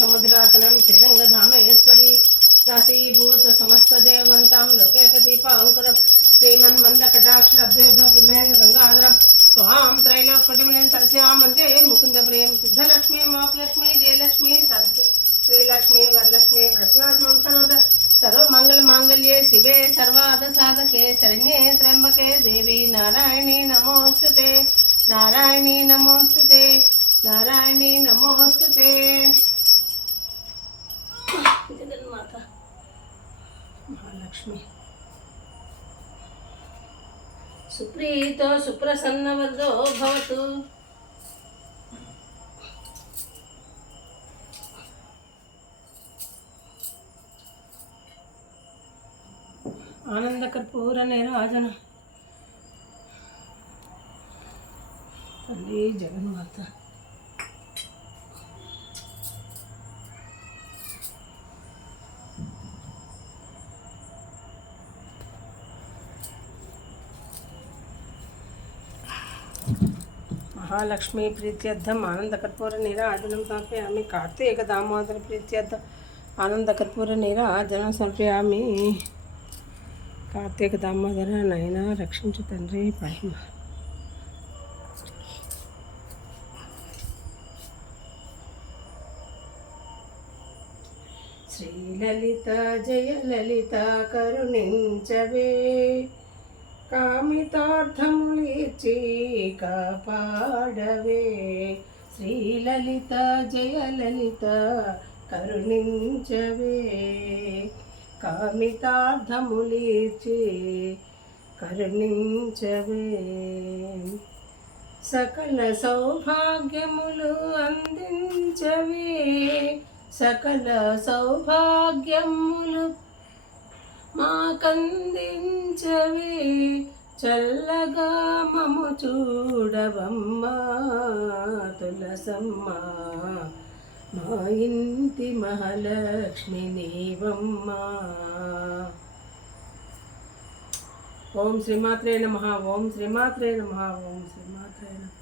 समुद्रातनं श्रीरङ्गधामेश्वरी दासीभूत समस्तदेववन्तां लोकैकदीपाङ्कुरं श्रीमन्मन्दकटाक्षरभ्येभ्यः ब्रह्मेण गङ्गाधरं त्वां त्रैलोक्यटिमणिं सरस्यामन्त्रे मुकुन्दप्रियं सिद्धलक्ष्मी मोक्षलक्ष्मी जयलक्ष्मी सरस्वती श्रीलक्ष्मी वरलक्ष्मी प्रसन्नात्मं सर्वदा सर्वमङ्गलमाङ्गल्ये शिवे सर्वार्थसाधके शरण्ये त्र्यम्बके देवी नारायणी नमोस्तुते नारायणी नमोस्तुते नारायणी नमोस्तुते। जगन्माता महालक्ष्मी सुप्रीतो सुप्रसन्नवरदो भवतु। आनंदकर्पूर निराजन तल्ली जगन्माता महालक्ष्मी प्रीत्यर्थम आनंदकर्पूर नीराजनं समर्पयामि। कार्तिक दामोदर प्रीत्यर्थम आनंदकर्पूर नीराजनं समर्पयामि। कार्तिक दामोदर नयना रक्षिंచు తండ్రి పరమ శ్రీలలిత జయలలిత కరుణించవే కామితార్థములిచ్చి కాపాడవే శ్రీలలిత జయలలిత కరుణించవే కామితార్థములిచ్చి కరుణించవే సకల సౌభాగ్యములు అందించవే సకల సౌభాగ్యములు మాకందించవే చల్లగా మము చూడవమ్మా తులసమ్మ మా ఇంటి మహాలక్ష్మి నీవమ్మా। ఓం శ్రీమాత్రే నమః ఓం శ్రీమాత్రే నమః ఓం శ్రీమాత్రే నమః।